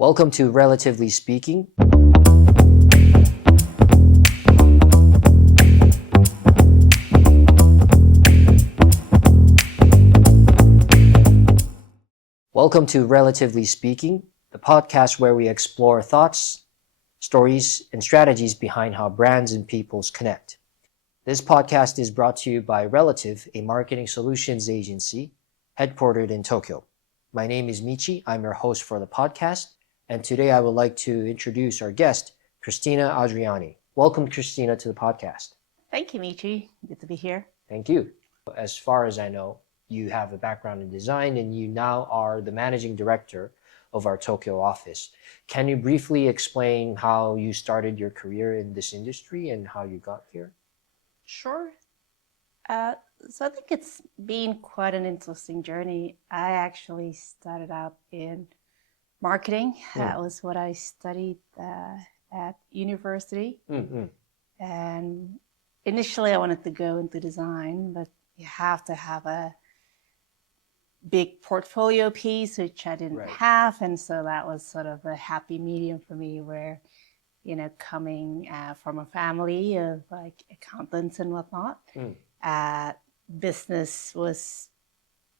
Welcome to Relatively Speaking. Welcome to Relatively Speaking, the podcast where we explore thoughts, stories, and strategies behind how brands and peoples connect. This podcast is brought to you by Relativ, a marketing solutions agency headquartered in Tokyo. My name is Michi. I'm your host for the podcast, and today I would like to introduce our guest, Christina Adriani. Welcome, Christina, to the podcast. Thank you, Michi. Good to be here. Thank you. As far as I know, you have a background in design and you now are the managing director of our Tokyo office. Can you briefly explain how you started your career in this industry and how you got here? Sure. So I think it's been quite an interesting journey. I actually started out in marketing. That was what I studied at university. And initially I wanted to go into design, but you have to have a big portfolio piece, which I didn't have. And so that was sort of a happy medium for me where, coming from a family of like accountants and whatnot, business was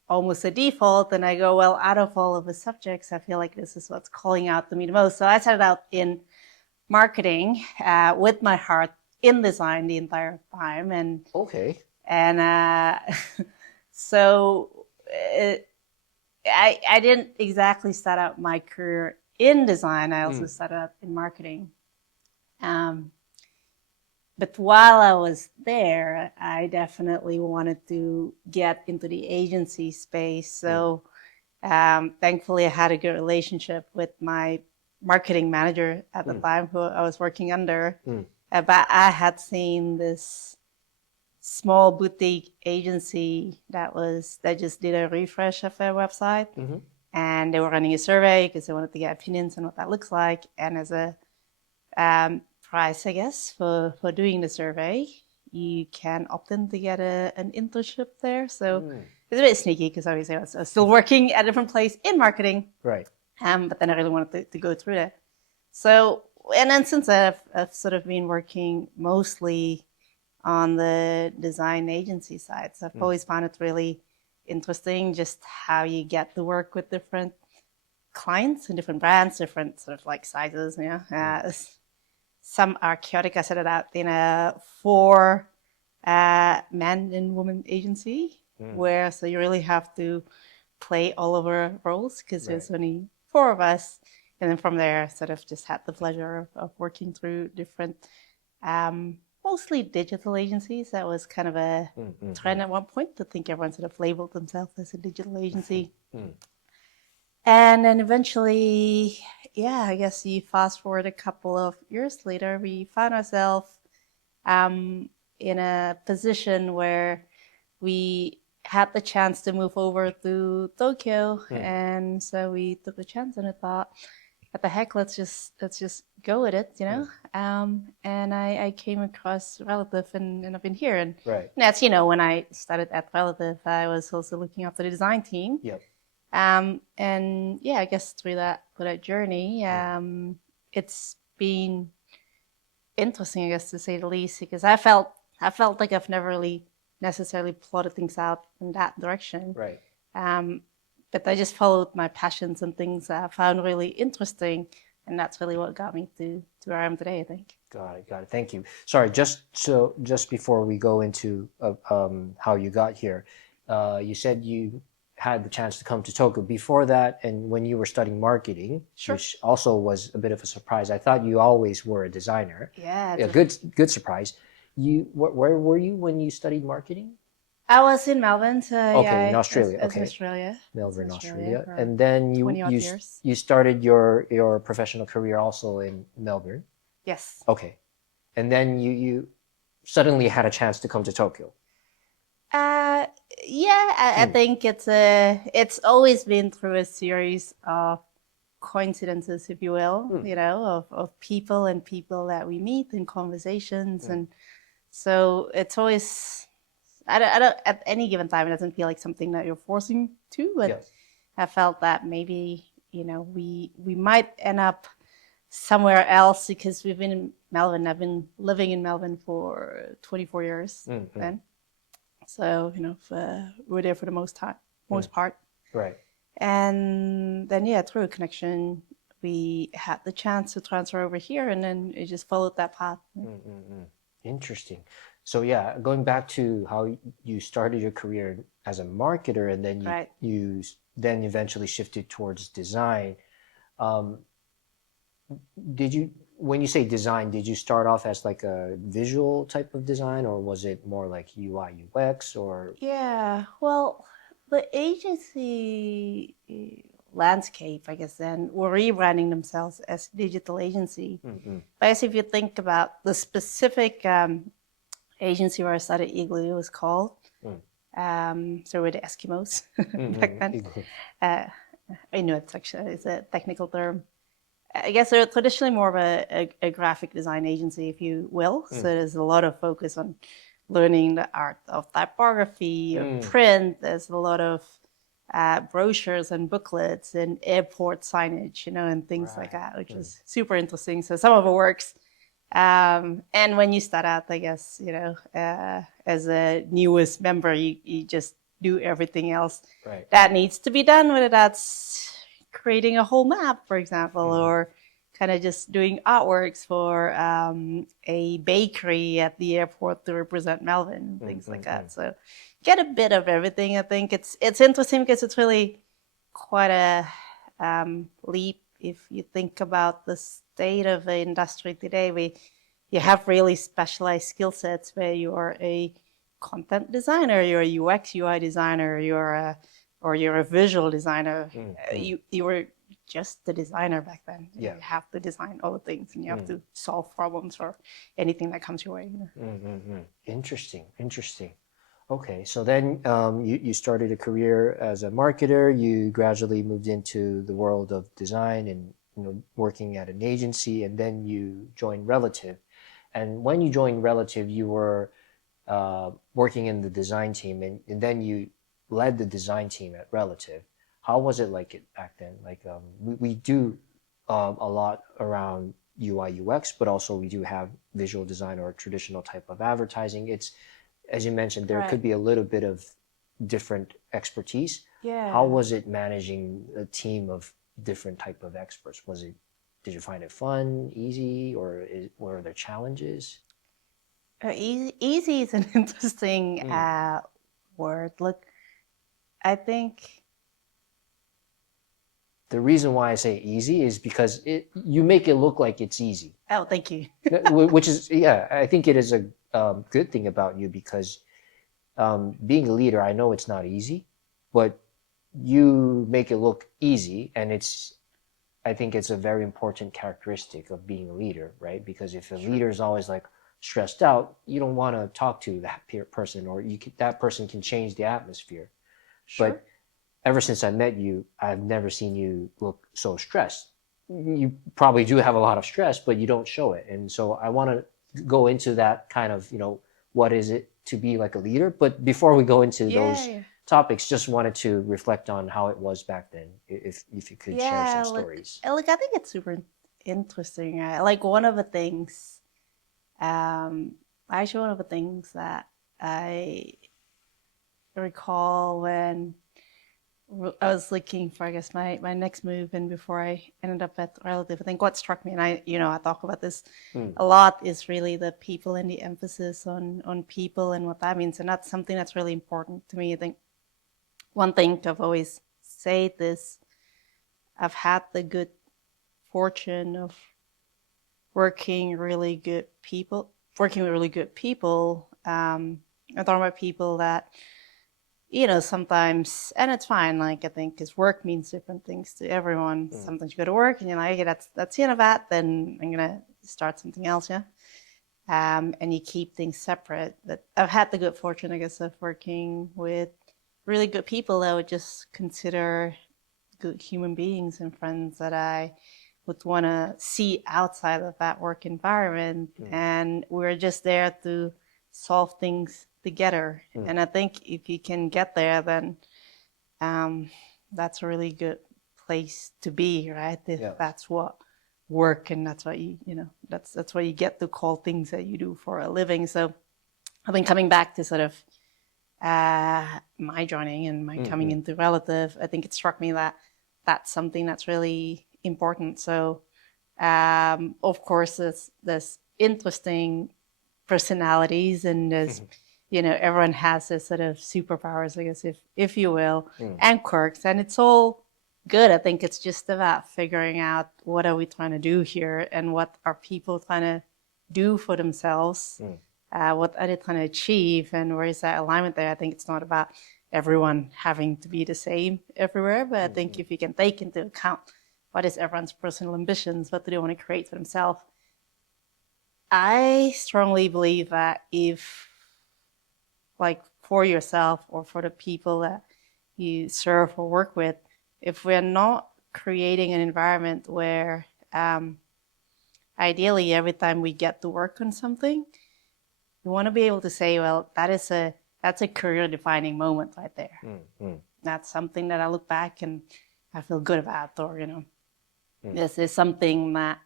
almost a default. And I go, well, out of all of the subjects, I feel like this is what's calling out to me the most. So I started out in marketing with my heart in design the entire time. And so I didn't exactly start out my career in design. I also started out in marketing. But while I was there, I definitely wanted to get into the agency space. So thankfully, I had a good relationship with my marketing manager at the time who I was working under. But I had seen this small boutique agency that just did a refresh of their website. And they were running a survey because they wanted to get opinions on what that looks like. And as a price, I guess, for doing the survey, you can opt in to get an internship there. So it's a bit sneaky because obviously I was still working at a different place in marketing. Right. But then I really wanted to go through that. So, and then since I've sort of been working mostly on the design agency side, so I've always found it really interesting just how you get to work with different clients and different brands, different sort of like sizes, some are chaotic. I set it out in a 4 man and woman agency where so you really have to play all of our roles because there's only 4 of us. And then from there, I sort of just had the pleasure of working through different, mostly digital agencies. That was kind of a trend at one point to think everyone sort of labeled themselves as a digital agency. And then eventually, I guess you fast forward a couple of years later, we found ourselves in a position where we had the chance to move over to Tokyo. And so we took the chance and I thought, what the heck, let's just go with it, and I came across Relativ and I've been here. And that's, when I started at Relativ, I was also looking after the design team. And I guess through that journey, it's been interesting, I guess, to say the least, because I felt like I've never really necessarily plotted things out in that direction. But I just followed my passions and things that I found really interesting, and that's really what got me to where I am today, I think. Got it. Thank you. Sorry, just before we go into how you got here, you said you had the chance to come to Tokyo. Before that, and when you were studying marketing, which also was a bit of a surprise. I thought you always were a designer. Yeah. Good surprise. Where were you when you studied marketing? I was in Melbourne. So in Australia. Australia. Melbourne, Australia. And then you started your professional career also in Melbourne. Yes. Okay. And then you suddenly had a chance to come to Tokyo. I think it's always been through a series of coincidences, if you will, of people that we meet in conversations. And so it's always, I don't, at any given time, it doesn't feel like something that you're forcing to, but I felt that maybe we might end up somewhere else because we've been in Melbourne. I've been living in Melbourne for 24 years then. So, we're there for the most part. Right. And then, through a connection, we had the chance to transfer over here, and then it just followed that path. Interesting. So yeah, going back to how you started your career as a marketer, and then you then eventually shifted towards design. When you say design, did you start off as like a visual type of design, or was it more like UI, UX, or? Yeah, well, the agency landscape, I guess, then were rebranding themselves as digital agency. But I guess if you think about the specific agency where I started, Igloo, it was called. So we're the Eskimos back then. I know it's a technical term. I guess they're traditionally more of a graphic design agency, if you will. So there's a lot of focus on learning the art of typography or print. There's a lot of brochures and booklets and airport signage, and things like that, which is super interesting. So some of it works. And when you start out, I guess, as a newest member, you just do everything else that needs to be done, whether that's creating a whole map, for example, or kind of just doing artworks for a bakery at the airport to represent Melbourne, things like that. So get a bit of everything. I think it's interesting because it's really quite a leap if you think about the state of the industry today. You have really specialized skill sets where you are a content designer, you're a UX UI designer, you're a visual designer. You were just the designer back then. You have to design all the things, and you have to solve problems for anything that comes your way. Interesting. Okay, so then you started a career as a marketer. You gradually moved into the world of design and working at an agency, and then you joined Relativ. And when you joined Relativ, you were working in the design team, and then you led the design team at Relativ. How was it like back then? Like we do a lot around UI UX, but also we do have visual design or traditional type of advertising. It's, as you mentioned, there could be a little bit of different expertise. Yeah. How was it managing a team of different type of experts? Did you find it fun, easy, or were there challenges? Easy is an interesting word. Look, I think the reason why I say easy is because you make it look like it's easy. Oh, thank you. Which is, I think it is a good thing about you, because being a leader, I know it's not easy, but you make it look easy, and I think it's a very important characteristic of being a leader, right? Because if a leader is always like stressed out, you don't want to talk to that person, or that person can change the atmosphere. Sure. But ever since I met you, I've never seen you look so stressed. You probably do have a lot of stress, but you don't show it. And so I want to go into that kind of, what is it to be like a leader? But before we go into those topics, just wanted to reflect on how it was back then, if you could share some stories. Look, I think it's super interesting. Like one of the things, actually one of the things that I recall when I was looking for, I guess, my next move, and before I ended up at Relativ, I think what struck me, and I talk about this a lot, is really the people and the emphasis on people and what that means. And that's something that's really important to me. I think one thing I've always said is I've had the good fortune of working with really good people. I'm talking about people that, sometimes, and it's fine, like, I think, because work means different things to everyone. Sometimes you go to work and you're like, okay, that's the end of that, then I'm going to start something else, and you keep things separate. But I've had the good fortune, I guess, of working with really good people that I would just consider good human beings and friends that I would want to see outside of that work environment. And we're just there to solve things together. And I think if you can get there, then that's a really good place to be, right? If Yeah. that's what work, and that's what that's what you get to call things that you do for a living. So I've been coming back to sort of my joining and my coming into relative. I think it struck me that that's something that's really important. So of course there's interesting personalities, and there's everyone has their sort of superpowers, I guess, if you will, and quirks, and it's all good. I think it's just about figuring out what are we trying to do here, and what are people trying to do for themselves, what are they trying to achieve, and where is that alignment there. I think it's not about everyone having to be the same everywhere, but I think if you can take into account what is everyone's personal ambitions, what do they want to create for themselves. I strongly believe that if, like, for yourself or for the people that you serve or work with, if we're not creating an environment where ideally every time we get to work on something, we want to be able to say, well, that's a career defining moment right there. That's something that I look back and I feel good about, or this is something that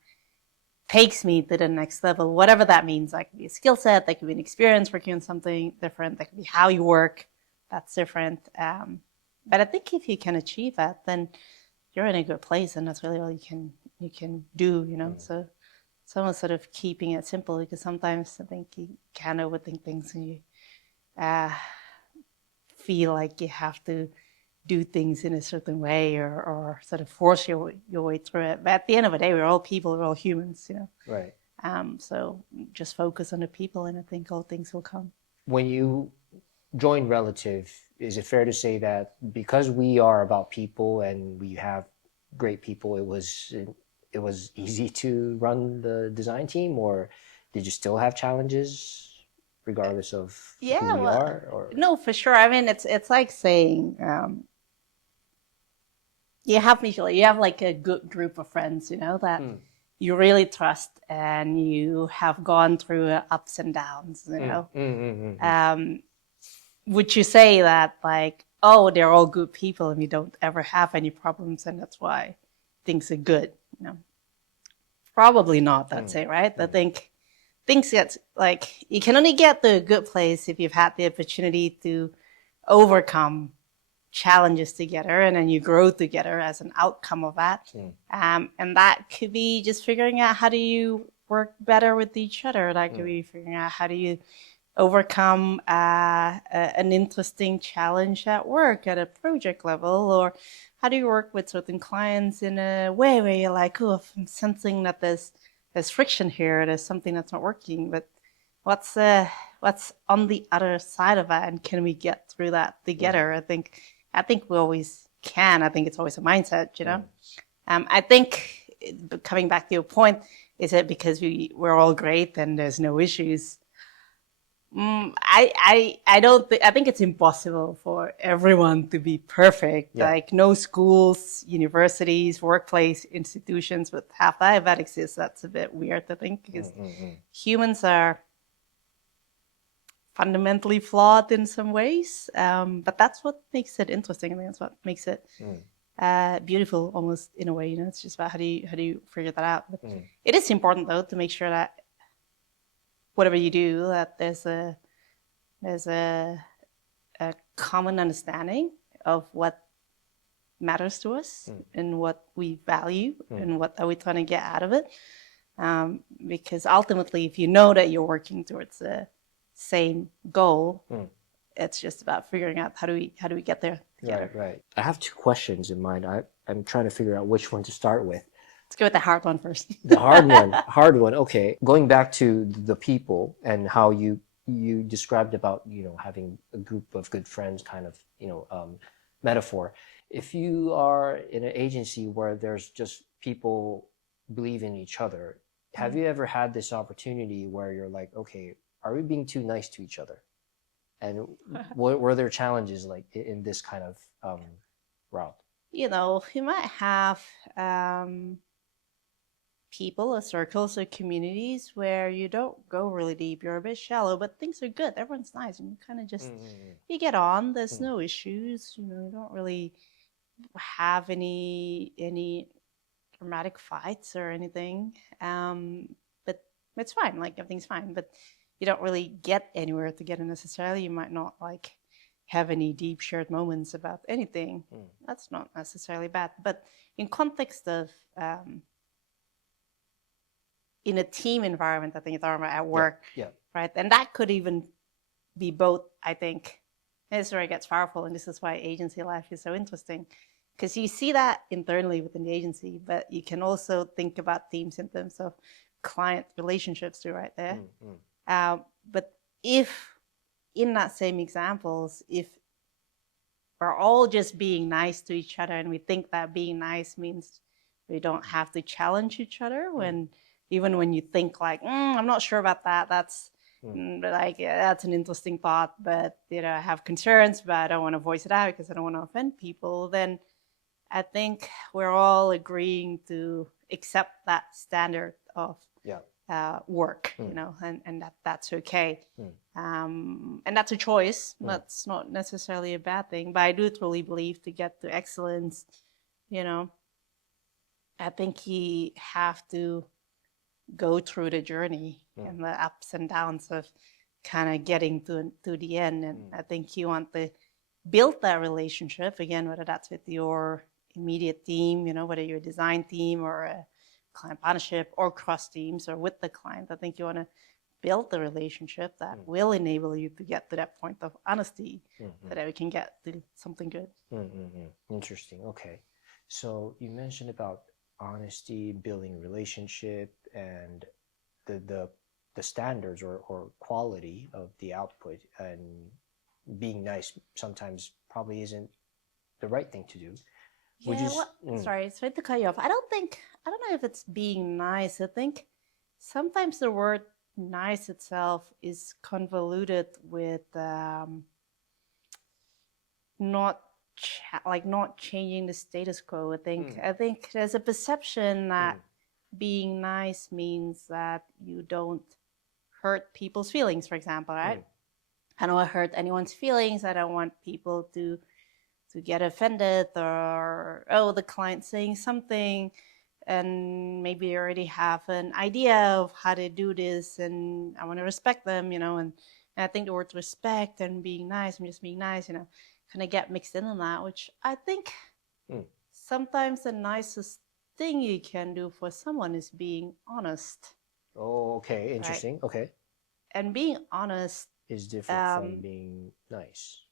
takes me to the next level, whatever that means. That could be a skill set, that could be an experience working on something different, that could be how you work, that's different. But I think if you can achieve that, then you're in a good place, and that's really all you can do, So someone sort of keeping it simple, because sometimes I think you can overthink things, and you feel like you have to do things in a certain way, or sort of force your way through it. But at the end of the day, we're all people, we're all humans, Right. So just focus on the people, and I think all things will come. When you join Relative, is it fair to say that because we are about people and we have great people, it was easy to run the design team, or did you still have challenges regardless of who we are? Or no, for sure. I mean, it's like saying you have like a good group of friends, that you really trust, and you have gone through ups and downs, would you say that, like, oh, they're all good people and we don't ever have any problems, and that's why things are good? Probably not, that's it, right? I think things get, like, you can only get to a good place if you've had the opportunity to overcome challenges together, and then you grow together as an outcome of that. And that could be just figuring out how do you work better with each other. That could be figuring out how do you overcome an interesting challenge at work at a project level, or how do you work with certain clients in a way where you're like, oh, I'm sensing that there's friction here, there's something that's not working, but what's on the other side of that, and can we get through that together? I think we always can. I think it's always a mindset, I think, coming back to your point, is it because we're all great and there's no issues? I don't think. I think it's impossible for everyone to be perfect. Yeah. Like, no schools, universities, workplace, institutions with half that exists. That's a bit weird to think, because humans are fundamentally flawed in some ways, but that's what makes it interesting. I mean, that's what makes it beautiful, almost, in a way. It's just about how do you figure that out. But it is important, though, to make sure that whatever you do, that there's a common understanding of what matters to us and what we value and what are we trying to get out of it. Because ultimately, if you know that you're working towards the same goal, it's just about figuring out how do we get there together. Right. I have two questions in mind. I'm trying to figure out which one to start with. Let's go with the hard one first. The hard one. Okay. Going back to the people and how you described about, having a group of good friends, kind of, metaphor. If you are in an agency where there's just people believe in each other, have you ever had this opportunity where you're like, okay, are we being too nice to each other? And were there challenges like in this kind of route? You might have people or circles or communities where you don't go really deep. You're a bit shallow, but things are good. Everyone's nice, and you kind of just you get on. There's no issues. You don't really have any dramatic fights or anything. But it's fine. Like everything's fine. But you don't really get anywhere together necessarily. You might not like have any deep shared moments about anything. That's not necessarily bad. But in context of in a team environment, I think you're talking about at work, right? And that could even be both, I think. And this is where it gets powerful, and this is why agency life is so interesting. Because you see that internally within the agency, but you can also think about teams in terms of client relationships too, right there. But if in that same examples, if we're all just being nice to each other and we think that being nice means we don't have to challenge each other when even when you think like, I'm not sure about that, that's like, yeah, that's an interesting thought, but you know, I have concerns, but I don't want to voice it out because I don't want to offend people, then I think we're all agreeing to accept that standard of work, you know, and that's okay. And that's a choice. That's not necessarily a bad thing, but I do truly believe to get to excellence, you know, I think you have to go through the journey and the ups and downs of kind of getting to the end. And I think you want to build that relationship again, whether that's with your immediate team, you know, whether you're a design team or a client partnership or cross teams or with the client. I think you want to build the relationship that will enable you to get to that point of honesty so that we can get to something good. Interesting. Okay. So you mentioned about honesty, building relationship, and the standards or quality of the output, and being nice sometimes probably isn't the right thing to do. Sorry to cut you off. I don't know if it's being nice. I think sometimes the word nice itself is convoluted with not changing the status quo. I think there's a perception that being nice means that you don't hurt people's feelings, for example, right? I don't want to hurt anyone's feelings. I don't want people to get offended, or the client saying something and maybe you already have an idea of how to do this and I want to respect them, you know, and I think the words respect and being nice and just being nice, you know, kind of get mixed in on that, which I think sometimes the nicest thing you can do for someone is being honest. Oh, okay. Interesting. Right? Okay. And being honest is different from being nice.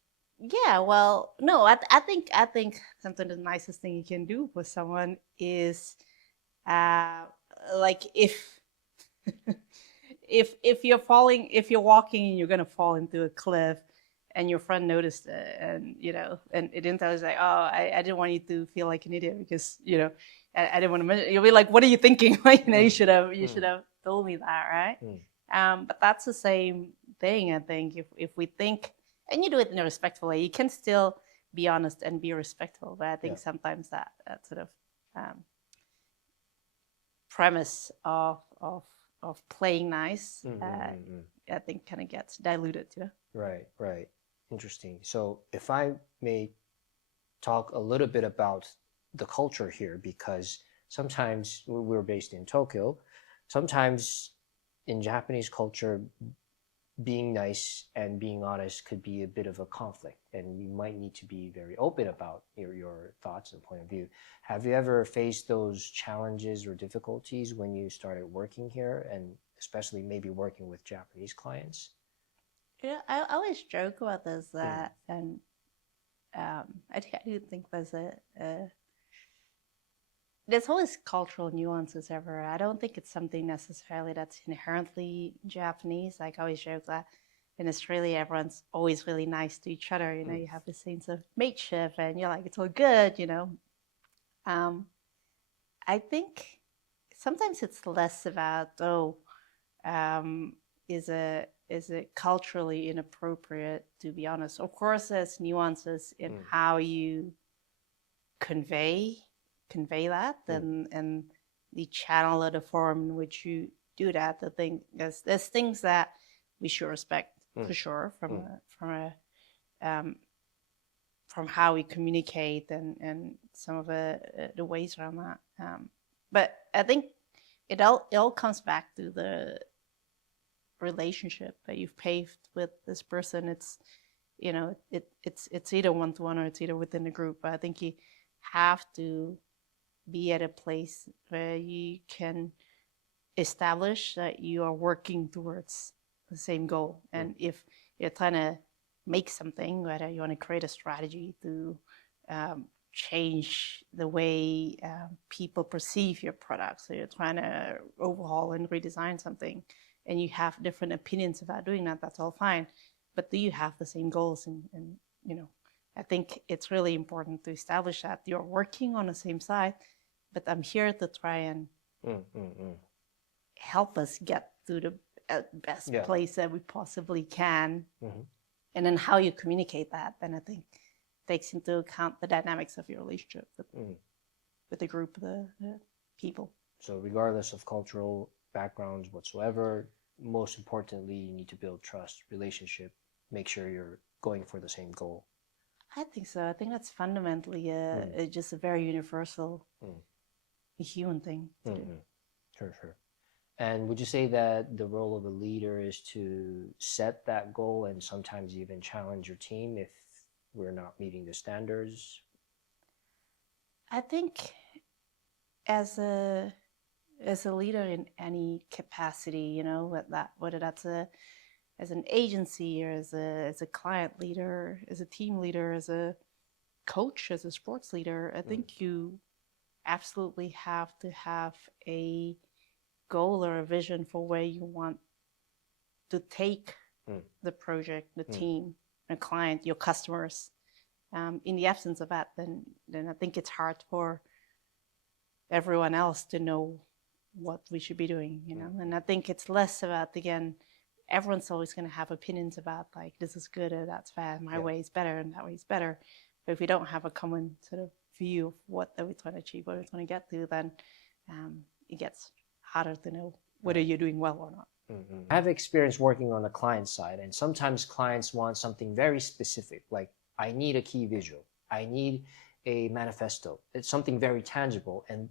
Yeah, well, no, I think something the nicest thing you can do for someone is like if if you're walking and you're gonna fall into a cliff and your friend noticed it and you know and it didn't tell us like, oh, I didn't want you to feel like an idiot because you know I didn't want to mention, you'll be like, what are you thinking? Like, you know, you should have told me that, right? But that's the same thing. I think if we think, and you do it in a respectful way, you can still be honest and be respectful, but I think sometimes that sort of premise of playing nice I think kind of gets diluted too. Right. Interesting. So if I may talk a little bit about the culture here, because sometimes we're based in Tokyo, sometimes in Japanese culture, being nice and being honest could be a bit of a conflict, and you might need to be very open about your thoughts and point of view. Have you ever faced those challenges or difficulties when you started working here, and especially maybe working with Japanese clients? Yeah, I always joke about this and I do think there's always cultural nuances everywhere. I don't think it's something necessarily that's inherently Japanese. Like I always joke that in Australia, everyone's always really nice to each other. You know, you have this sense of mateship and you're like, it's all good, you know. I think sometimes it's less about, is it culturally inappropriate to be honest? Of course, there's nuances in how you convey that and the channel or the form in which you do that. I think there's things that we should respect for sure from from how we communicate and some of the ways around that. But I think it all comes back to the relationship that you've paved with this person. It's it's either one-to-one or it's either within the group. But I think you have to be at a place where you can establish that you are working towards the same goal. And if you're trying to make something, whether you want to create a strategy to change the way people perceive your product, so you're trying to overhaul and redesign something, and you have different opinions about doing that, that's all fine. But do you have the same goals? And I think it's really important to establish that you're working on the same side, but I'm here to try and help us get to the best place that we possibly can. And then how you communicate that, then I think takes into account the dynamics of your relationship with the group, the people. So regardless of cultural backgrounds whatsoever, most importantly, you need to build trust, relationship, make sure you're going for the same goal. I think so. I think that's fundamentally just a very universal human thing to do. Sure. And would you say that the role of a leader is to set that goal and sometimes even challenge your team if we're not meeting the standards? I think as a leader in any capacity, whether that's as an agency or as a client leader, as a team leader, as a coach, as a sports leader, I think you absolutely have to have a goal or a vision for where you want to take the project, the team, the client, your customers. In the absence of that, then I think it's hard for everyone else to know what we should be doing, And I think it's less about, again, everyone's always going to have opinions about, like, this is good or that's bad, my way is better and that way is better. But if we don't have a common sort of view of what that we're trying to achieve, what we're trying to get to, then it gets harder to know whether you're doing well or not. I have experience working on the client side, and sometimes clients want something very specific, like I need a key visual, I need a manifesto. It's something very tangible, and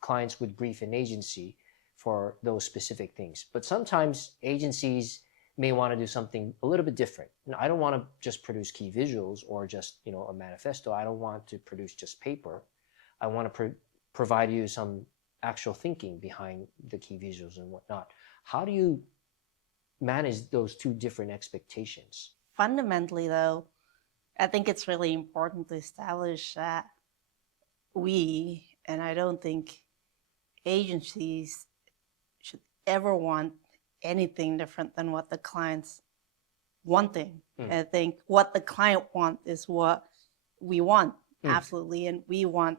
clients would brief an agency for those specific things. But sometimes agencies may want to do something a little bit different. I don't want to just produce key visuals or just a manifesto. I don't want to produce just paper. I want to provide you some actual thinking behind the key visuals and whatnot. How do you manage those two different expectations? Fundamentally, though, I think it's really important to establish that and I don't think agencies should ever want anything different than what the client's wanting. I think what the client wants is what we want, absolutely, and we want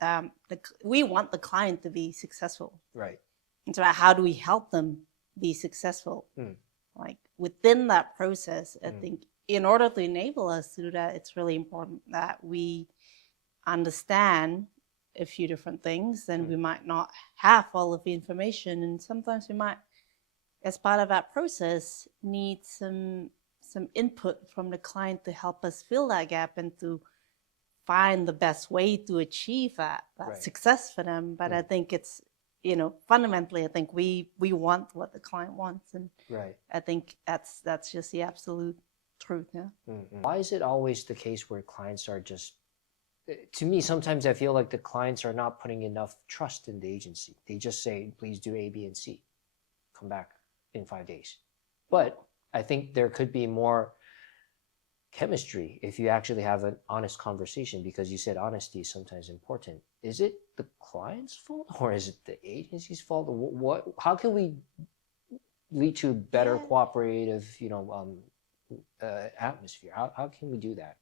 the client to be successful. Right. And so how do we help them be successful? Like within that process, I think in order to enable us to do that, it's really important that we understand a few different things, and we might not have all of the information, and sometimes we might, as part of that process, need some input from the client to help us fill that gap and to find the best way to achieve that success for them. But I think it's, fundamentally, I think we want what the client wants, and I think that's just the absolute truth. Yeah. Why is it always the case where clients are just, to me, sometimes I feel like the clients are not putting enough trust in the agency. They just say, please do A, B, and C. Come back in 5 days. But I think there could be more chemistry if you actually have an honest conversation, because you said honesty is sometimes important. Is it the client's fault or is it the agency's fault? How can we lead to better cooperative, atmosphere? How can we do that?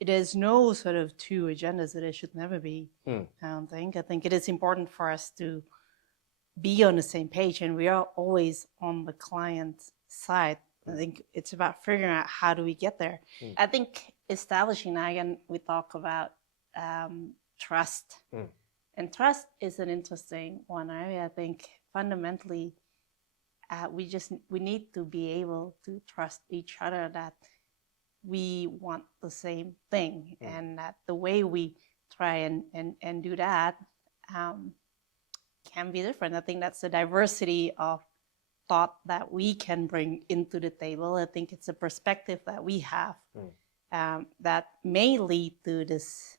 There's no sort of two agendas, that it should never be. I don't think. I think it is important for us to be on the same page, and we are always on the client's side. I think it's about figuring out how do we get there. I think establishing, again, we talk about trust, and trust is an interesting one. I think fundamentally, we need to be able to trust each other, that we want the same thing, and that the way we try and do that can be different. I think that's the diversity of thought that we can bring into the table. I think it's a perspective that we have that may lead to this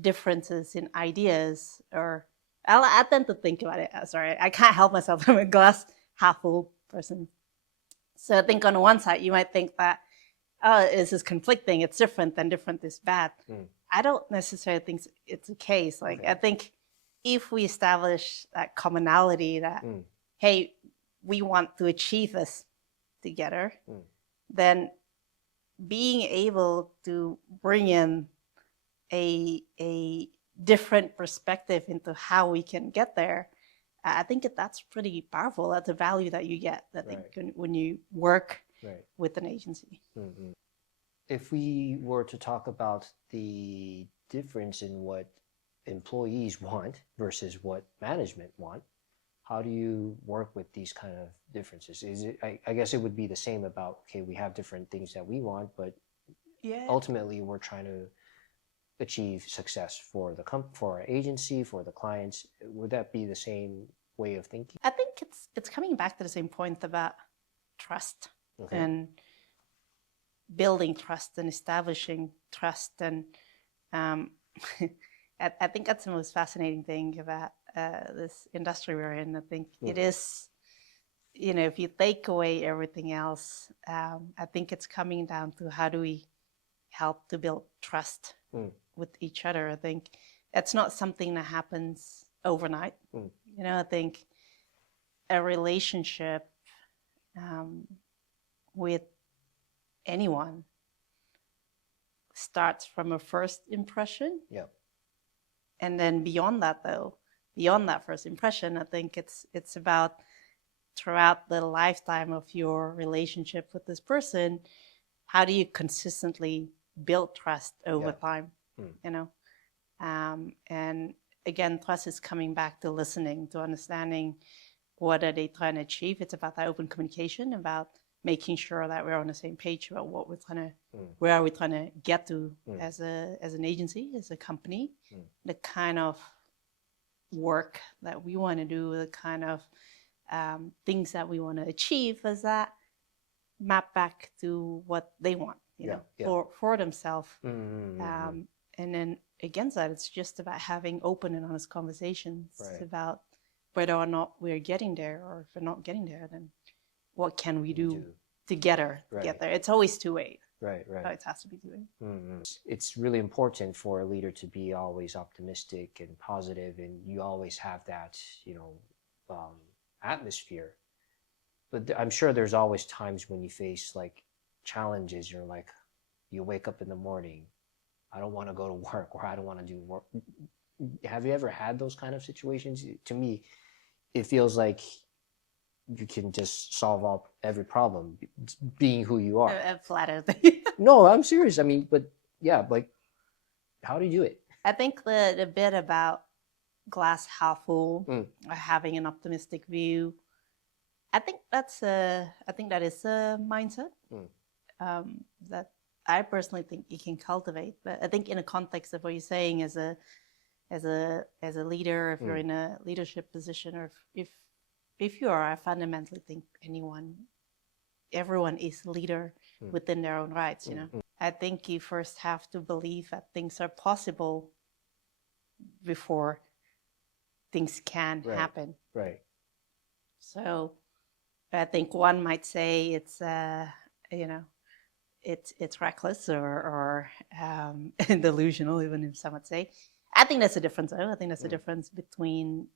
differences in ideas. Or I tend to think about it as, sorry, I can't help myself. I'm a glass half full person. So I think on one side you might think that, oh, this is conflicting, it's different, then different is bad. I don't necessarily think it's the case. Like, I think if we establish that commonality that, hey, we want to achieve this together, then being able to bring in a different perspective into how we can get there, I think that's pretty powerful. That's a value that you get, I think, when you work with an agency. If we were to talk about the difference in what employees want versus what management want, how do you work with these kind of differences? Is it, I guess it would be the same about, okay, we have different things that we want, but ultimately we're trying to achieve success for the for our agency, for the clients. Would that be the same way of thinking? I think it's coming back to the same point about trust and building trust and establishing trust. And I think that's the most fascinating thing about this industry we're in. I think it is, if you take away everything else, I think it's coming down to how do we help to build trust with each other. I think it's not something that happens overnight. I think a relationship with anyone starts from a first impression. And then beyond that, beyond that first impression, I think it's about throughout the lifetime of your relationship with this person, how do you consistently build trust over time? And again, trust is coming back to listening, to understanding what are they trying to achieve. It's about that open communication, about making sure that we're on the same page about what we're trying to, where are we trying to get to as an agency, as a company, the kind of work that we want to do, the kind of things that we want to achieve, as that map back to what they want, for themselves. And then against that, it's just about having open and honest conversations about whether or not we're getting there, or if we're not getting there, then what can we do together to get there? It's always two-way. So it has to be two-way. It's really important for a leader to be always optimistic and positive, and you always have that, atmosphere. But I'm sure there's always times when you face like challenges. You're like, you wake up in the morning, I don't want to go to work, or I don't want to do work. Have you ever had those kind of situations? To me, it feels like you can just solve every problem being who you are. I'm flattered. No, I'm serious. I mean, but yeah, like, how do you do it? I think the bit about glass half full, or having an optimistic view, I think that is a mindset that I personally think you can cultivate. But I think in the context of what you're saying as a leader, if you're in a leadership position, or if you are, I fundamentally think everyone is a leader within their own rights. I think you first have to believe that things are possible before things can happen. So I think one might say it's it's reckless or delusional, even if some would say. I think that's a difference, though. I think that's a difference between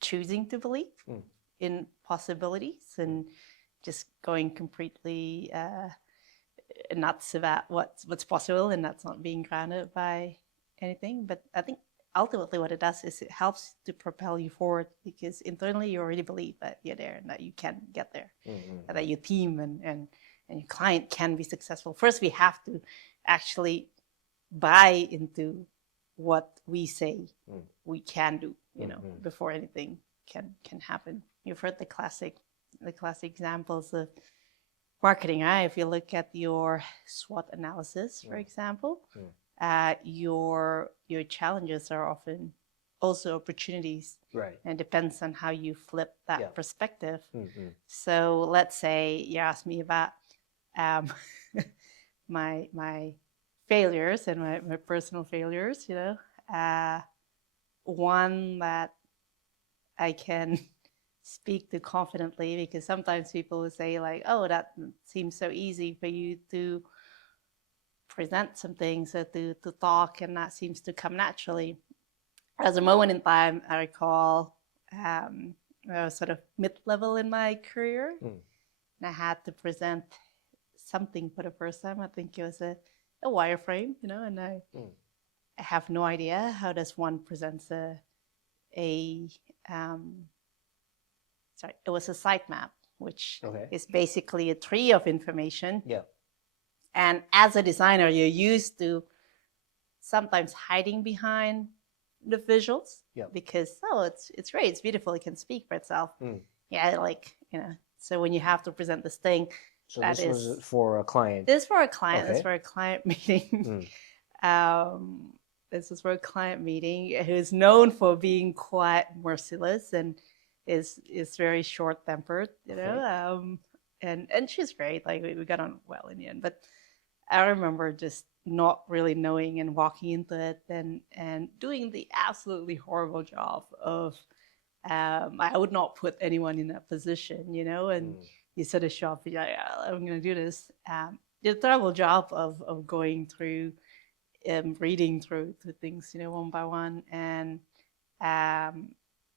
choosing to believe in possibilities and just going completely nuts about what's possible, and that's not being grounded by anything. But I think ultimately what it does is it helps to propel you forward, because internally you already believe that you're there and that you can get there, and that your team and your client can be successful. First, we have to actually buy into what we say we can do, before anything can happen. You've heard the classic examples of marketing, right? If you look at your SWOT analysis, for example, your challenges are often also opportunities. Right. And it depends on how you flip that perspective. Mm-hmm. So let's say you ask me about my failures and my personal failures, one that I can speak to confidently, because sometimes people will say like, oh, that seems so easy for you to present some things or to talk, and that seems to come naturally. As a moment in time, I recall I was sort of mid-level in my career, and I had to present something for the first time. I think it was a wireframe, and I have no idea how does one presents a sorry, it was a sitemap, which is basically a tree of information. Yeah. And as a designer, you're used to sometimes hiding behind the visuals because it's great, it's beautiful, it can speak for itself. So when you have to present this thing, so this was for a client. This is for a client. This is for a client meeting. This is for a client meeting who's known for being quite merciless and is very short tempered, and she's great. Like we got on well in the end, but I remember just not really knowing and walking into it and doing the absolutely horrible job of I would not put anyone in that position, and you sort of show up, you're like, I'm going to do this. Did a terrible job of going through, reading through things, one by one. And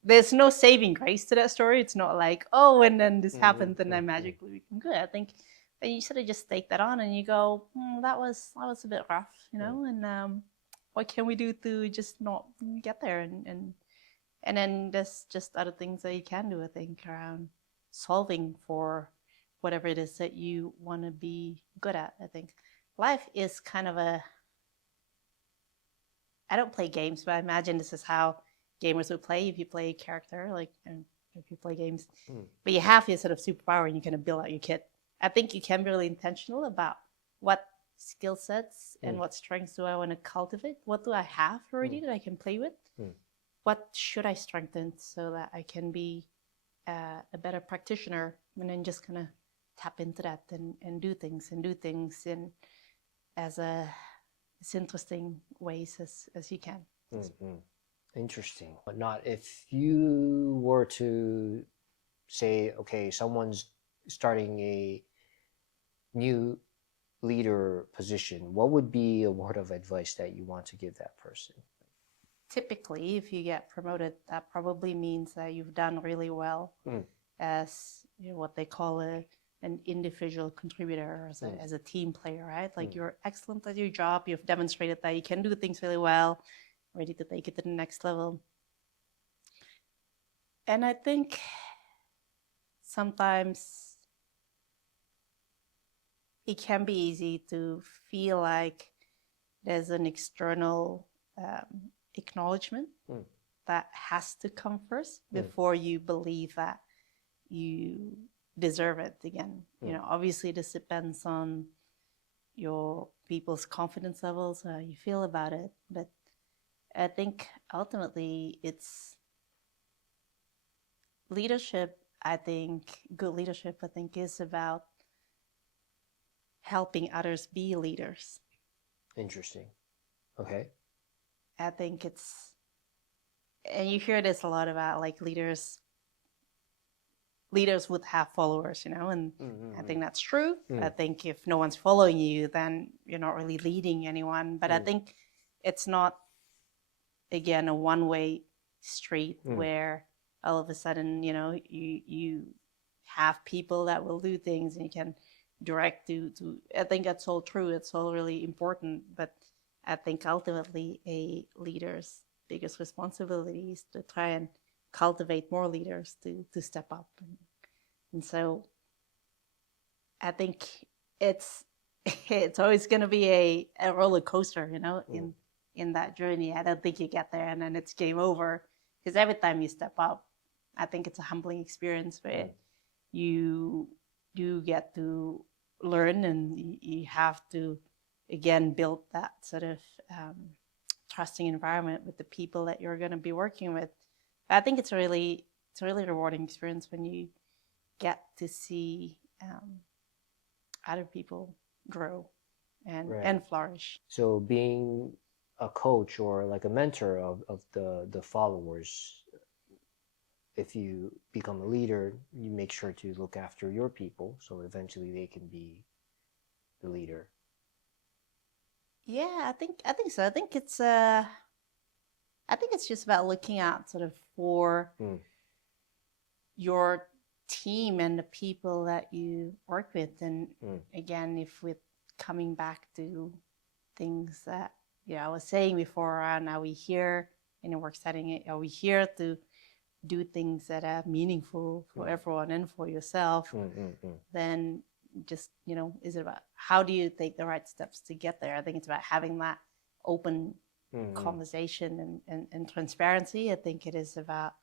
there's no saving grace to that story. It's not like, oh, and then this happened and I magically become good. I think that you sort of just take that on and you go, that was a bit rough, and what can we do to just not get there? And then there's just other things that you can do, I think, around solving for whatever it is that you want to be good at. I think life is kind of I don't play games, but I imagine this is how gamers would play if you play a character, and if you play games. But you have your sort of superpower and you kind of build out your kit. I think you can be really intentional about what skill sets and what strengths do I want to cultivate? What do I have already that I can play with? What should I strengthen so that I can be a better practitioner, and then just kind of tap into that and do things in as interesting ways as you can. Interesting. But not if you were to say, okay, someone's starting a new leader position, what would be a word of advice that you want to give that person? Typically, if you get promoted, that probably means that you've done really well as what they call an individual contributor, as a team player, right? Like you're excellent at your job. You've demonstrated that you can do things really well, ready to take it to the next level. And I think sometimes it can be easy to feel like there's an external acknowledgement that has to come first before you believe that you deserve it again. Obviously this depends on your people's confidence levels, how you feel about it, but I think ultimately it's leadership. Good leadership is about helping others be leaders. Interesting. Okay. I think and you hear this a lot about like leaders would have followers, and I think that's true. I think if no one's following you, then you're not really leading anyone. But I think it's not, again, a one-way street where all of a sudden, you have people that will do things and you can direct to. I think that's all true. It's all really important. But I think ultimately a leader's biggest responsibility is to try and cultivate more leaders to step up. And so I think it's always going to be a roller coaster, in that journey. I don't think you get there and then it's game over, because every time you step up, I think it's a humbling experience where you do get to learn, and you have to again build that sort of trusting environment with the people that you're going to be working with. I think it's a really rewarding experience when you get to see other people grow and flourish. So being a coach or like a mentor of the followers, if you become a leader, you make sure to look after your people so eventually they can be the leader. Yeah, I think so. I think it's just about looking out sort of for your team and the people that you work with. And again, if we're coming back to things that I was saying before, around are we here in a work setting? Are we here to do things that are meaningful for everyone and for yourself? Then just, is it about how do you take the right steps to get there? I think it's about having that open conversation and transparency. I think it is about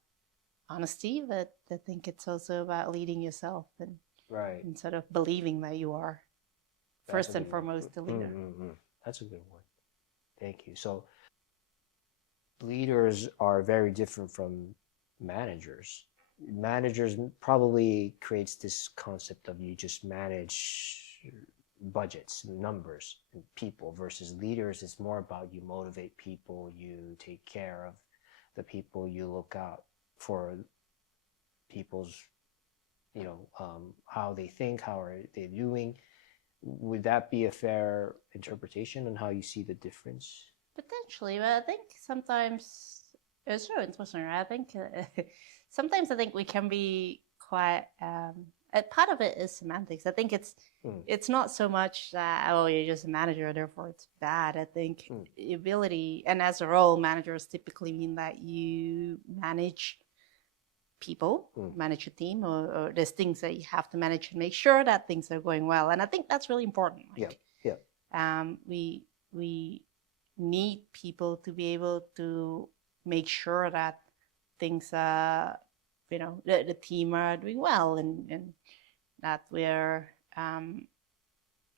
honesty, but I think it's also about leading yourself and sort of believing that you are first and foremost the leader. That's a good one. Thank you. So leaders are very different from managers. Managers probably creates this concept of you just manage budgets, numbers, and people, versus leaders is more about you motivate people, you take care of the people, you look out for people's, how they think, how are they doing. Would that be a fair interpretation on how you see the difference? Potentially, but I think sometimes it's really interesting. Right? I think sometimes we can be quite. Part of it is semantics. I think it's not so much that you're just a manager, therefore it's bad. I think the ability, and as a role, managers typically mean that you manage people, manage a team, or there's things that you have to manage and make sure that things are going well. And I think that's really important. We need people to be able to make sure that things are, the team are doing well, and that we're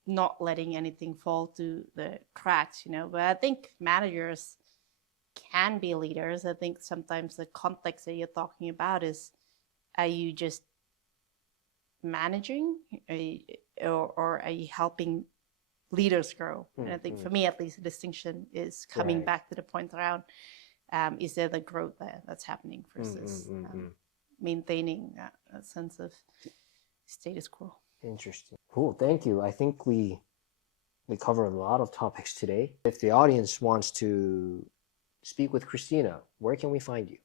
not letting anything fall to the cracks, But I think managers can be leaders. I think sometimes the context that you're talking about is, are you just managing, or are you helping leaders grow? And I think for me, at least, the distinction is coming back to the point around, is there the growth that's happening versus maintaining a sense of status quo. Interesting. Cool. Thank you. I think we covered a lot of topics today. If the audience wants to speak with Christina, where can we find you?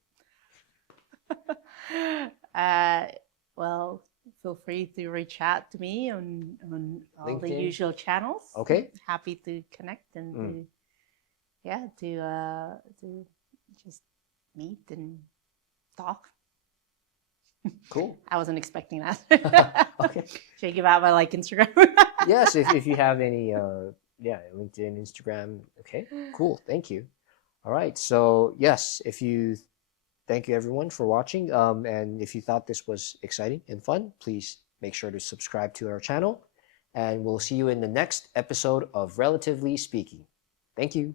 Well, feel free to reach out to me on all LinkedIn? The usual channels. Okay. Happy to connect and to just meet and talk. Cool. I wasn't expecting that. Okay. Should I give out my Instagram? Yes, if you have any LinkedIn, Instagram. Okay, cool. Thank you. All right. So yes, thank you everyone for watching. And if you thought this was exciting and fun, please make sure to subscribe to our channel. And we'll see you in the next episode of Relatively Speaking. Thank you.